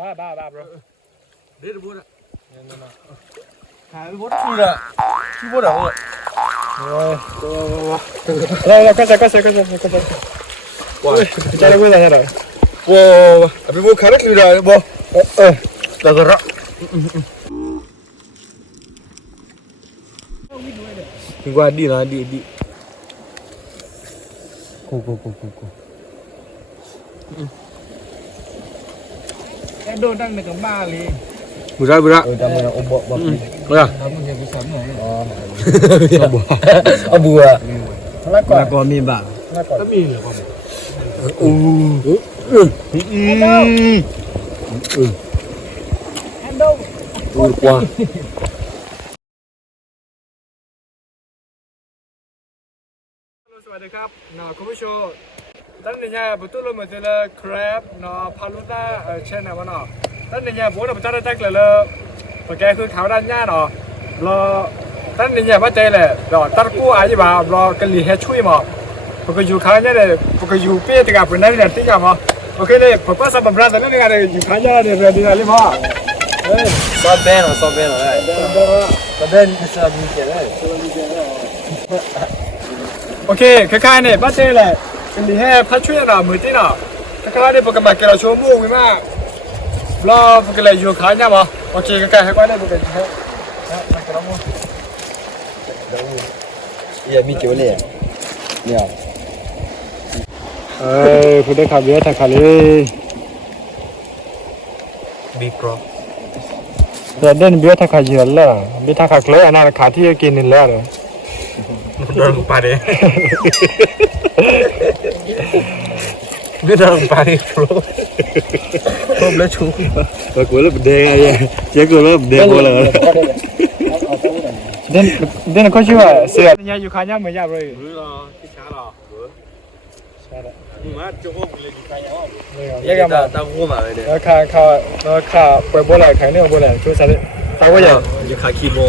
Bye, bye, bye, bro. Did it, what? No, no, no. Hai, what is it? Chi vuole? Oh, oh, No, no, questa, questa, questa, questa. Qua. C'è quella era. Wow, abbiamo caricato il boh. Eh, la garra. Guardi, no, di, di. Go, go, go, go, go. Mm. Edo đang được ba lì. Berat berat. Udah mau ombak bab. Udah. Kamu jadi sana. Oh. Abu. Abu. Melakon. Melakon mi bang. Melakon. Kami lah kamu. Uh. Uh. Uh. Uh. Edo. Uh. Wah. Selamat datang. Nah, kamu show ตั้งแต่เนี่ยประตูลมเจะเลยครับเนาะพาลุต้าเอเช่นนะวะเนาะตั้งแต่เนี่ยบัวเราจะได้แตกเลยเลยปแกคือเขาด้านหน้าเนาะรอตั้งแต่เนี่ยว่าใจเลยรอตั้งกู้อายุบ่าวรอกันหลีให้ช่วยหมอปกอยู่ข้างเนี่ยเลยปกอยู่เปี๊ยติกับเป็นนั่นเนี่ยติกับหมอโอเคเลยผมก็สับปะรดแต่เรื่องอะไรอยู่ข้างเนี่ยเรื่องดีนะลิมอเออซอเบนหรอซอเบนหรอซอเบนซอเบนเจ๋งเลยโอเคคล้ายๆเนี่ยบ้านเจ๊แหลย ยได้ปกติให้มาเกล้ามู่ Giờ mi chỗ liền. Nè. เอ้ยพูดได้ข่าวเยอะแต่ข่าวเลย Big bro. เดินเดินเบี้ยถ้าข่าวเยอะแล้วเบี้ยถ้าข่าวเลยอันนั้นขาที่กินนี่แล้ Dorong pade. Gue dorong pade bro. Không lấy chú. Và cuối là đề này, chứ cuối là đề vô là. Đến đến là có chưa? Sẽ nhà du khách nhà mình nhà rồi. Ừ rồi, cái cá rồi. mà chỗ không lấy cái nhà không. Dạ cái mà tao không mà. Nó khá khá nó khá bởi bố lại khá nữa bố lại chú sao đấy. Tao có giờ. Giờ khá kỳ mô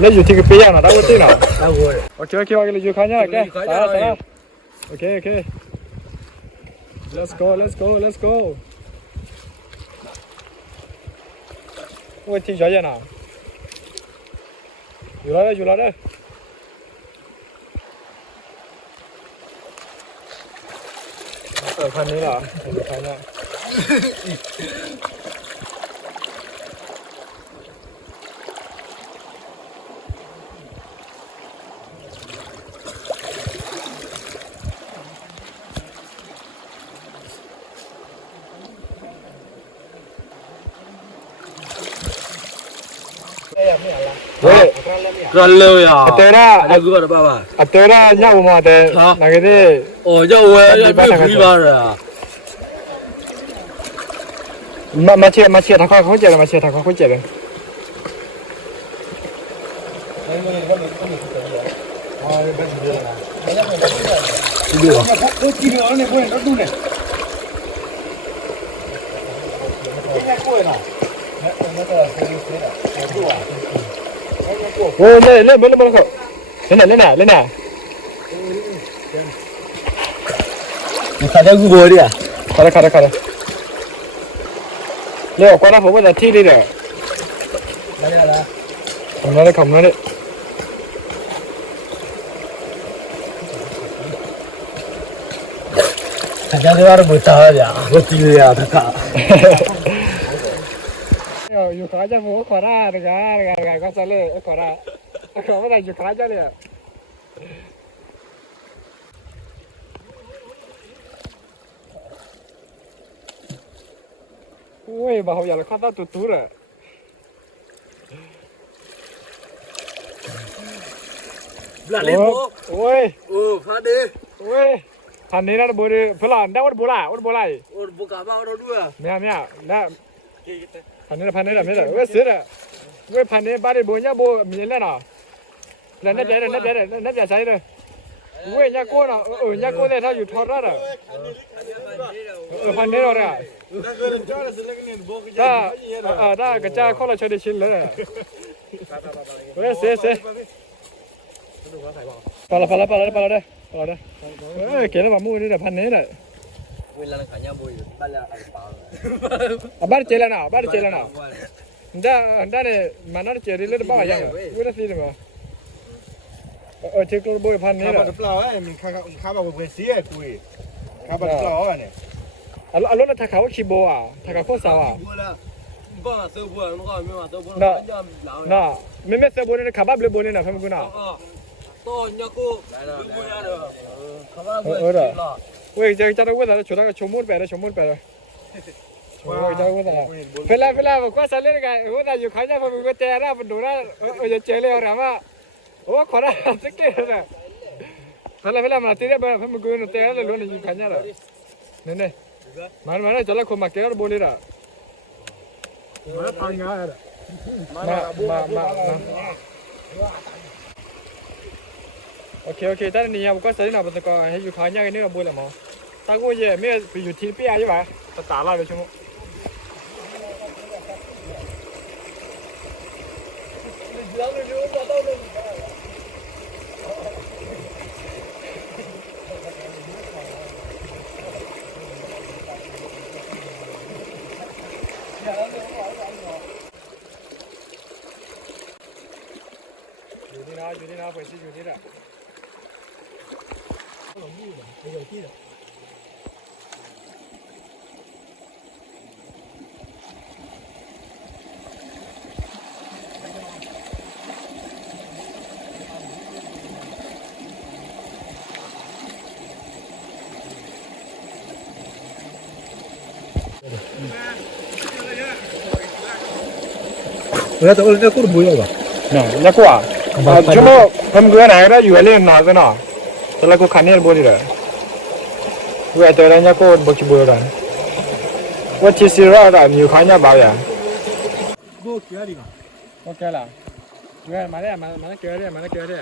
lấy dù thiên cái phía nào đâu có tí nào. Đâu rồi, ok ok ok lấy dù khai nhá ok ok ok. Let's go let's go let's go. Ôi thì giỏi vậy nào. Dù lại đây dù lại đây. Ở phần đấy là phần này ကလရအတဲရအကူကတော့ပါပါအတဲရညဘုံမတဲ့ငါကလေးအော်ရောက်ဝဲပြပြီးပါလားမမချေမချေထားခေါ်ကြတယ်မချေထားခေါ်ကြတယ်ဒီလိုကိုကြည့်ရောနဲ့ကိုယ်တော့တူနေ။ဒီကကိုယ်နော် โอ้ยที่จอดยังน่ะอยู่แล้วอยู่แล้วเด้อเปิดพันนี้เหรออยู่ขายเนี่ย เฮ้ย Rồi lưu à. เตอร่า Đây cứ vào bà bà. อัตเตอร่าเนี่ยผมมาแต่นักเตะ Ồ, cho ơi, cho biết quý bà rồi à. มามาเชียร์มาเชียร์ทางเขาเขาเจ็บเลยมาเชียร์ทางเขาเขาเจ็บเลยโอ้เล่นเล่นเล่นเล่นเขาเล่นไหนเล่นไหนเล่นไหน Mày khai theo Google đi à? ขาดขาดขาดเรียกว่าผมว่าจะที่นี่เด้อ Đây là là. ผมนั่นเลยผมนั่นเลย Thật ra cái đó buổi tờ vậy à? Có chi gì à, thật cả. อยู่ขาจะผมขอได้นะ กันนะกันก็จะเล่ขอได้ขอไม่ได้อยู่ขาจะเลยโอ้ยบ่าวอย่าละข้าตาตุ๊ตุ๊เลย Là lên bố. โอ้ย Ừ, phát đi. โอ้ยพันนี้นะบุรีเพื่อนได้วัดบุรีวัดบุรี Ồ, bố cả bao đâu đuôi à? เมียเมียนะ พันนี้พันนี้แบบนี้เลยเว้ยซื้อเลยเว้ยพันนี้บ้านนี้บุญยาบุมีเล่นอะแล้วนั่นเดี๋ยวนั่นเดี๋ยวนั่นเดี๋ยวใช้เลยเว้ยยาโก้เนาะเออยาโก้เนี่ยถ้าอยู่ทอดแล้วอะเออพันนี้เราเนี่ยถ้าเออถ้ากระจายข้อเราใช้ได้ชิ้นเลยเว้ยเสียเสียพอละพอละพอละพอละได้พอละได้เออเกี่ยวกับมูนี่แหละพันนี้แหละ அப்பாரு செய்யலண்ணா அப்பாரு செய்யலண்ணா இந்த அண்டாரு மன்னாடு செய்யல பா ஐயா ஊர செய்யுமா ở trên con bôi phân này là cá bạc ấy mình khá khá bạc bồi xí ấy cùi cá bạc đập ấy này à lúc lúc thằng khảo chỉ bồ à thằng khảo khó sao à nè nè mình mới sơ bồ này cá bạc lên bồ này là phải không cô nào to nhau cô bồ 왜 이제 이제 오고 나서 저다가 조문 빼라 조문 빼라 rồi chơi quá là phải là phải là mà quá sao lên cái quá là nhiều khái nhau mà mình có tè ra mình đủ ra bây giờ chơi leo lắm à ủa khó ra làm thế kia rồi. Phải là phải là mà tí đấy phải mình cứ nó tè ra luôn là nhiều khái nhau rồi. Nè nè mà mà nó cho là không mặc cái đó bôi đi rồi mà thằng ngã rồi. Mà mà mà ok ok ta nên nhau có sấy nào bây giờ còn hay chịu khái nhau cái nữa là bôi là mỏ 打过去，没有，有铁的背下去玩，他打到了，全部。有电脑，有电脑，回去有电脑。不能录，没有地了。俺都俺那过得不要吧？那那过啊？啊，这么他们哥哪个有来拿着呢？这那个看见不的了？我这人家过不去不了，我其实那个有看见包呀。我给你吧，我给了。我买的买买的给的买的给的。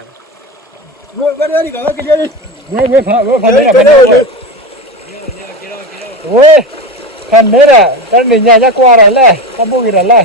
我我这里搞个给的。我我跑我跑那个跑那个。喂，看那了，但人家家过来了，他不给了了。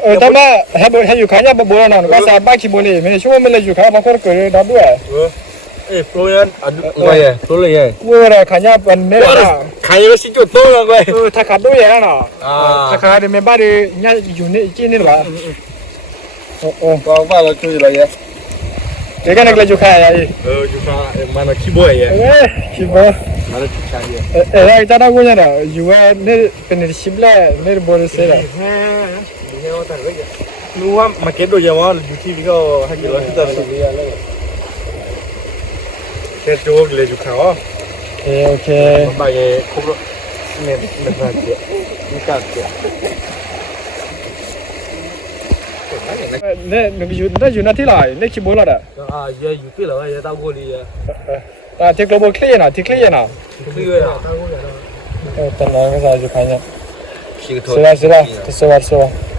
어 담아 해보 해주 가냐 뭐 뭐라 나는 가서 안 바퀴 보니 맨 쉬면 맨날 주 가야 막 그럴 거래 나 뭐야 에 프로얀 아주 뭐야 돌려야 뭐라 가냐 반네 가요 시조 돌아 거야 어다 가도 얘라나 아다 가리 맨 바리 냐 유네 찌는 봐 어어 봐봐 저기라 얘 내가 내가 주 가야 이 어주가 만나 키보야 얘 키보 말을 좀 잘해 에 에라 있잖아 그냥 유아 내 베네시블라 내 버릇이라 నువ్వు మాకెట్ వచ్చామా టీవీగా హంగి వస్తుంది thế chú lấy chú khảo ok ok bà cái khúc đó mệt mệt mệt kìa mệt cả kìa nè mình dùng nè dùng nát thế này nè chỉ bốn lát à à giờ dùng biết là giờ tao gọi đi à thế cái bộ clear nào thì clear nào clear nào tao gọi là tao tao nói cái gì chú khảo nhá 是吧是吧，是吧是吧。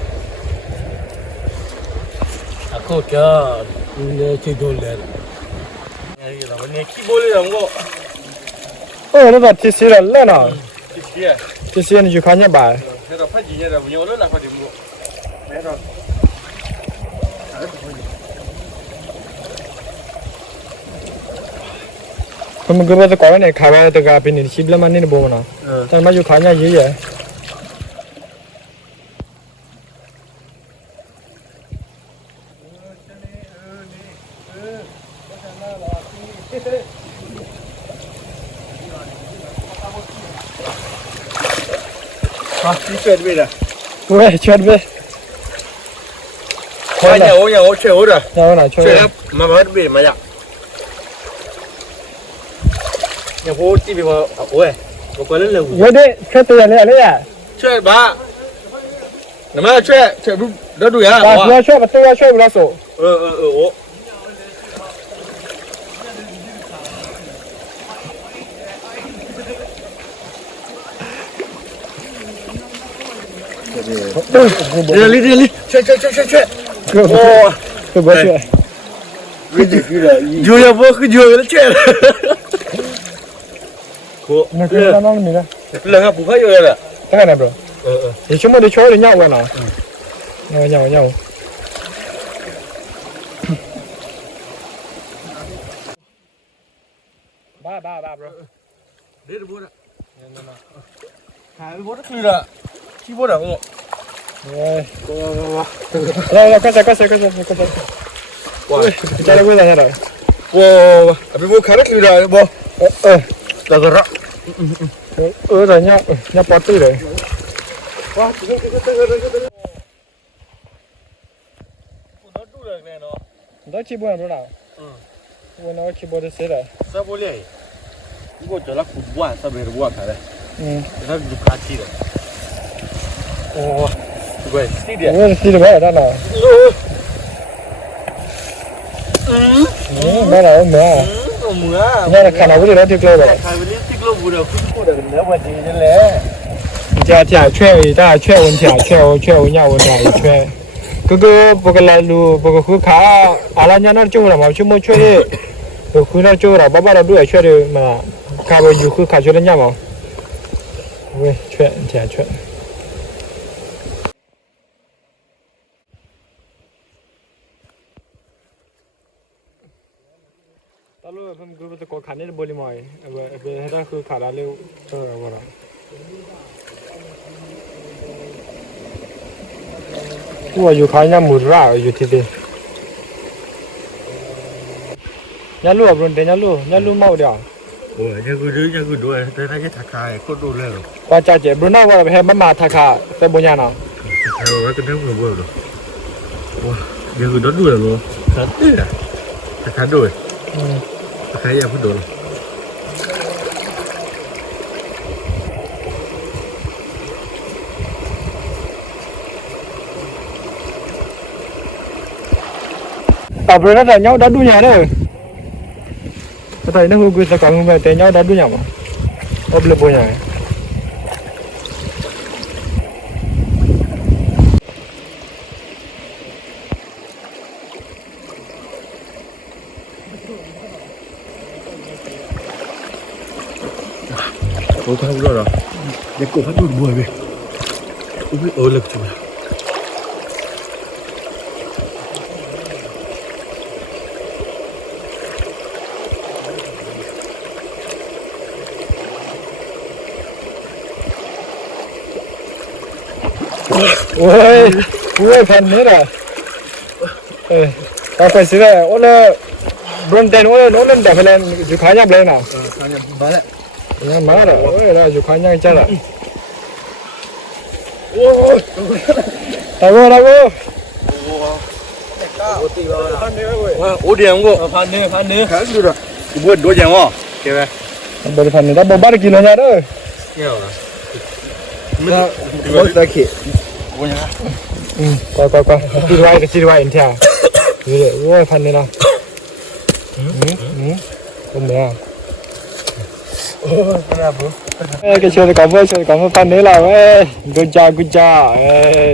रखो क्या इलायची धो ले की बोले हमको 어, 나 티시를 티시야. 티시는 유카냐 봐. 내가 파지냐, 우녀를 나가 되고. 내가 그러면 그거도 과연에 가봐야 돼가 비니 십라만이는 보나. 응. 어. 딱 맞아 가냐 얘야. chuyển về rồi Ui, chuyển về Thôi nhà ô, nhà ô, chuyển ô rồi Nhà ô nào, chuyển ô Mà mà hết về mà nhạc. Nhà ô, chỉ vì mà, à, ôi Mà quá lên lâu Vô đi, khá tiền này đấy à? à? Chơi ba Nằm ra chơi chơi đu, đó đuổi à? Bà, chơi bà tôi chơi chuyển bà số Ừ, ừ, ừ, ồ Ôi, đây lên đây lên, chạy chạy chạy chạy chạy. Ô, tôi bớt chạy. Vừa nhà bố cứ vừa nó chạy. Cố. Nó cứ nó nó mình ra. Lần gặp bố phải rồi à? Cái này bro. ừ ừ, Thì chúng mà đi chơi thì nhau rồi nào. Nhau nhau nhau. Ba ba ba bro. Đi được bố đó. Hai bố đó clear rồi. aquí por ahora. Ay, cómo va. No, no, cuenta, cuenta, cuenta, cuenta. Uy, ya le voy a dar. Wow, a mí me gusta que mira, eh, eh, la zorra. Era ya, ya partir, eh. Да че будем брать? Да. Вон на очи будет сыра. Заболей. Его тела футбол, сабер вуака, да? Да, джукати, да. dục khá chi đấy. Ồ, vậy, tí điện. Buồn xí được bao đó nào? Ừ, bao nào nữa. Ừ, mưa. Nha là khả năng của nó thì lâu rồi. Khai với liên tích lô bùa được, cũng bùa được nếu mà gì thế lẽ. 家家缺大缺问题啊，缺缺问家问题啊，缺。哥哥不个来路，不个胡卡，阿拉家那就了嘛，就没缺的，不胡那就了，爸爸那都也缺的嘛，卡不有胡卡缺人家嘛，喂，缺钱缺。 ตะโกขันนี่บริมอย তো খানির বলি মই এটা খুব খারালেও বড় ตัวอยู่ขายยาหมุนราอยู่ที่เดียาลูกรุ่นเดียาลูกยาลูกเมาเดียวโอ้ยยังกูด้วยยังกูด้วยแต่ถ้าแค่ทักทายก็ดูเลยว่าจะเจ็บรุ่นน่าว่าแปให้มันมาทักทายแต่บุญยาเนาะเออว่าก็เรื่องของบุญหรอว้ายังกูด้วยด้วยหรอทักทายด้วย Hãy giờ phút được rồi. Tập rồi nó là nhau đã đua nhà đấy. Thầy nó hư quy sao cả người về tới nhau đã đua nhà mà. Ôm lên bôi nhà. Kova durdu abi. Bugün öyle bitiyor. Ôi, ôi phần nữa là. Tao phải xí này, ôn là bên đây nó nó lên đẹp lên, chụp khá nhập lên nào. Khá nhập, bán đấy. Nhà má là, ôi là chụp khá nhập chắc là. โอ้ยตะโกตะโกโอ้เดียงกูพันเนื้อพันเนื้อแข็งดูดกูบวชด้วยยังวะเก็บไปบริพันธ์ได้บ่บ้านกินอะไรเด้เนี่ยเหรไม่ได้เขะกูยังอืมก็ก็ก็จีไว้ก็จีไว้อินเทียดูโอ้ยพันเนื้ออืมอืมตรงไม่ เอ้ยชวนกับเพื่อนชวนกับเพื่อนตอนนี้เราเอ้ยกุญจากุญจาเอ้ย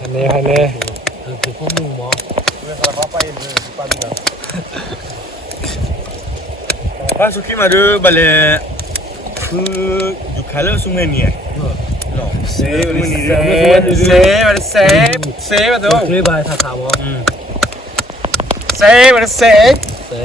ฮันนี้อันนี้คือพวกมึงมอเรื่องอะไรไปเลยปั้นกัยปั้นสุกี้มาดูบัลเล่คืออยู่คาเลอร์ซุงเงียหลอกเซ่เซ่เซ่เซ่เซ่มาดูคือใบสาขาวอืมเซ่มาเซ่เซ่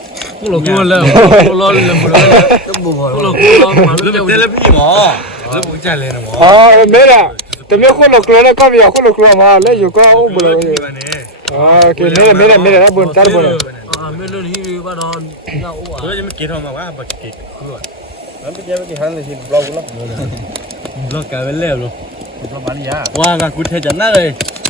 ကိုလိုကိုလိုကိုလိုလေကိုလိုတဘူဘောကိုလိုကိုလိုမာလို့တယ်လေပြီမောလို့ဘူးကြလဲနော်အာမေရာတမခုလိုကလိုကဗျာခုလိုကလိုမာလေယူကောဘလိုအာကေမေရာမေရာမေရာဘွန်တာဘွန်အာမေလို့ဟီဘာတော့နော်ဟိုကမကေထောင်းမှာပါဘာကေကိုလိုနမ်ပြကြပဲဟန်လေရှင်ဘလော့ဘလော့ဘလော့ကပဲလဲဘလော့ဘာလဲဝါကကုထဲကြနားလေ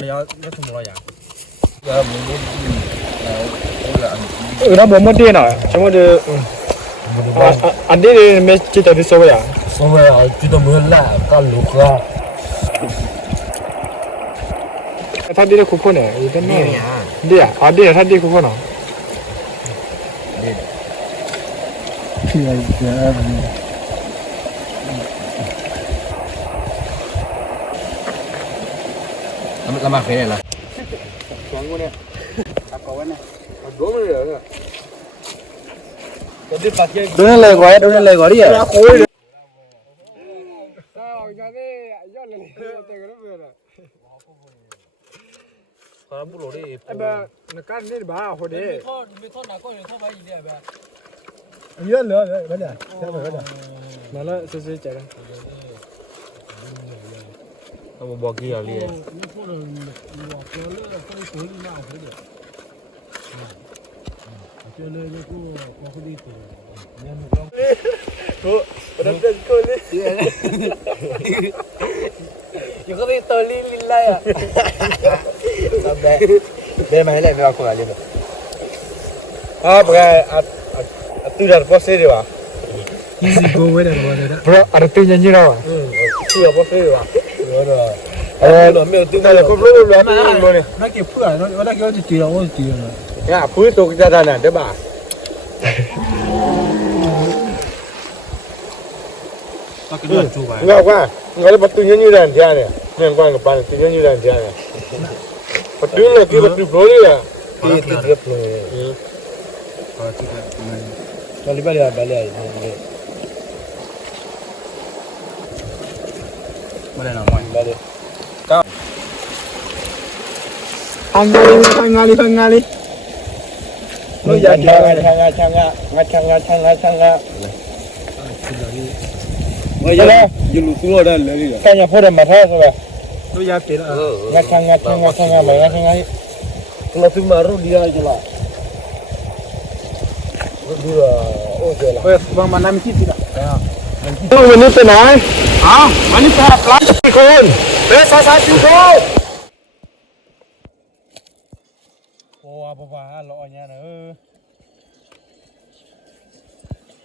ร要要怎么了呀 ရာမင်းတို့ဟိုလာအန် အဲ့တော့ဘမတင်တော့ကျွန်တော်တို့အန်ဒီမေချစ်တဲ့ဆိုရ ဆောဝဲအတူတမလာကလူခါ 他爹的苦苦呢，有点那呀。对呀，啊对呀，他爹苦苦呢。 đêm khi giờ làm làm cái này là. Xuống luôn nè có cái này. Đố mới được rồi đố lên lời gọi đố lên lời gọi đi à? 바람 불어 우리 아빠 나 깐네 봐 호데 미터 미터 나고 미터 봐 이래 봐 이런 너 맞아 잠깐만 맞아 나라 세세 짜라 한번 먹기 알리 그, 그럼 됐고, 네. ഇവര് തൊഴിലില്ല മേലെ വാക്കുമല്ലോ ആ അത്തൂര് അർപ്പസ് തരുവാ ബ്രോ അടുത്ത് ഞഞ്ഞിടാവാ അർപ്പസ് തരുവാ Ya, pui tu kita dah nak debat. Ngọc à nggak ada petunjuknya nyudan dia nih. Yang kau ngepan nyanyi dan dia ya Petu lagi petu boleh ya. Itu dia belum. Kali balik balik balik. Balik nama balik. Tangali, tangali, tangali. Lu jadi tangali, tangali, tangali, tangali. Cái nhà phố đầm mặt hết rồi Tôi giá tiền ạ Ngạc thang ngạc thang ngạc thang ngạc mày ngạc thang ngạc Kalau tu maru dia je lah. Dua, oh je lah. Bang mana mesti tidak. Ya. Kau ini tenai. Ah, ini saya pelan kon. Besar satu kau. Oh, apa-apa, lo nya nak.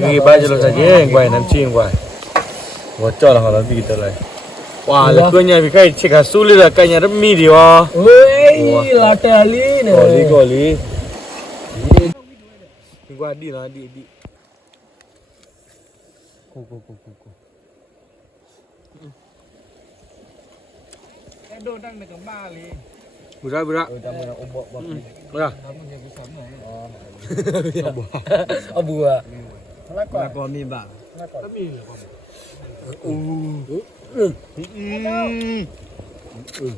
cái ba giờ là gì ngoài nằm chim ngoài và cho là họ là gì tới wow là cơ nhà vì cái chỉ cả su là cái nhà rất mi đi wa ơi là tè li này gọi li đi là đi đi. Cô cô cô cô cái đồ đang được cắm ba liền Bu ra bu ra. Bu ra. Ừ. bùa. Là có mì bạc. Có mì là có. Ừ. Ừ. Ừ.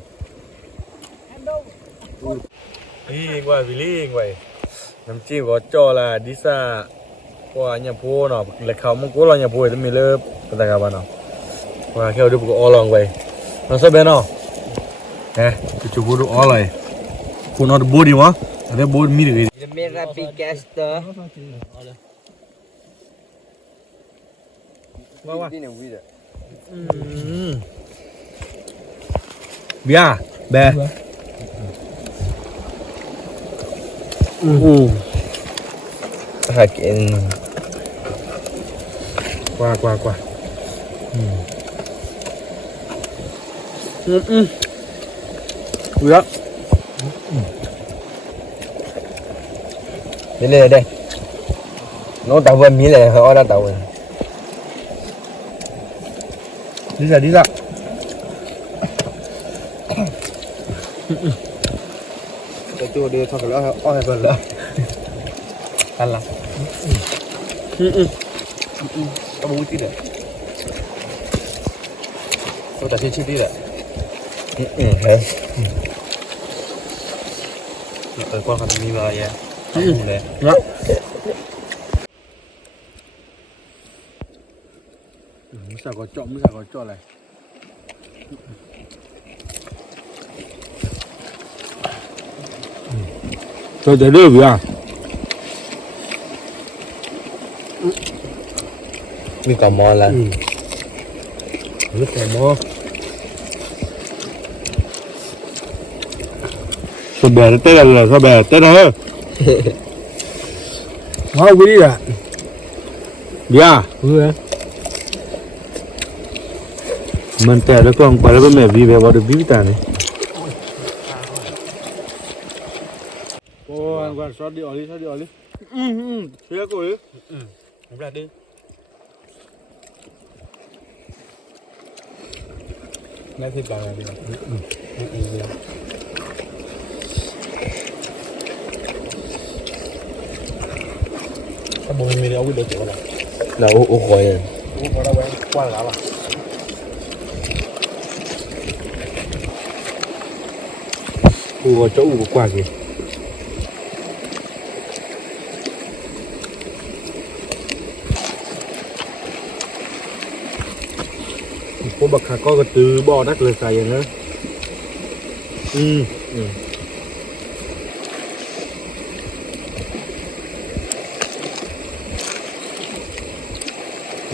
Đi ngoài vì đi ngoài. Nằm chi có cho là đi xa qua nhà vua nó là không có lo nhà vua thì mình lớp. Tất cả các bạn nào. Và khi đó được có o lòng vậy. Nó sẽ bên nào. เข้าเส้นผ่าน ว่าบ่ว่าล้อกูล้อจ้ะเลยจ้ะ Ui đó Đi lên đây. Nó tàu vân như là họ đã tàu rồi. Đi ra đi ra. Để tôi đi thôi cái lỡ Ôi hai phần lỡ. Ăn lắm. Ừ ừ Ừ tí nữa. Tôi đã chơi chi tí đấy Ừ, ừ เปิดกว้างกันมีบายาอืมเลยนะมุสากอเจาะมุสากอเจาะอะไรตัวเดือดอยู่อะมีกระมอแล้วมีกระมอ Sabere, te la sabere, te la. Wow, wiri ya. Ya. Wiri. Man te la kong pare ba me bi be ba de bi ta ne. Oh, an gwan shot di oli, shot di oli. Hmm, hmm. Sia ko ye. Hmm. Bra de. Nasi bang ya. Hmm. Hmm. bohemia uy lo chola la u u khoe u khoe la cuál u go chỗ u qua kì cô bậc hà có từ bò đắt lời xài nữa ừ, ừ.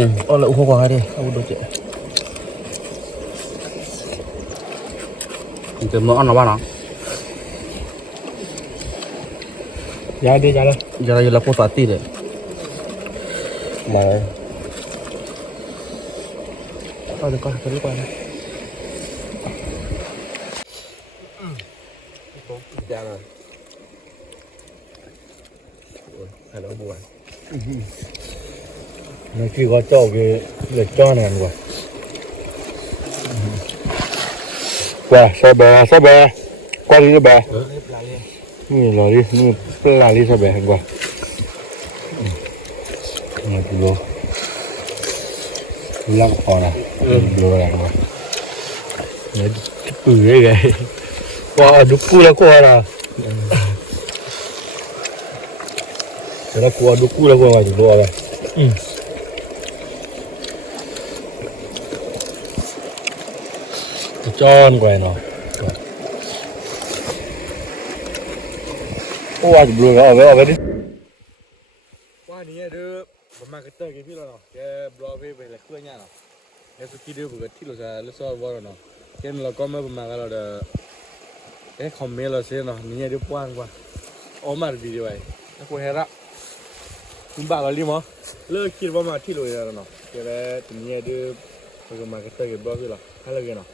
ยอืมเออ ใครเปียก từ đây ba đi thuê cho này có được không? ừ ô lại uống qua đi ông đồ chị Từ nó nó ba nó. Dạ đi dạ lên. khi có cho cái lệch cho này rồi qua sao bè sao bè qua đi sao bè như là đi như là đi sao bè qua ngập lúa lắc cỏ này. Lúa này qua nó bự đấy cái qua à, đục cu là qua là cái nó qua đục cu là qua mà lúa ừ. 짠 거야 너. 오 아주 물어가 왜 왜리? qua ní đưa mà cái tờ cái phi là nó cái blog về về là khơi nhà nó cái số kia đưa vừa cái thịt là lúc sau vào rồi nó cái nó có mấy mà cái là cái comment là xem nó ní đưa quang qua. Ôm mà video này. Nó quay hết á. Chúng bạn là đi mà. Lỡ kia vào mà thịt rồi nó cái này thì ní đưa mà cái tờ cái blog phi là hay là cái nào?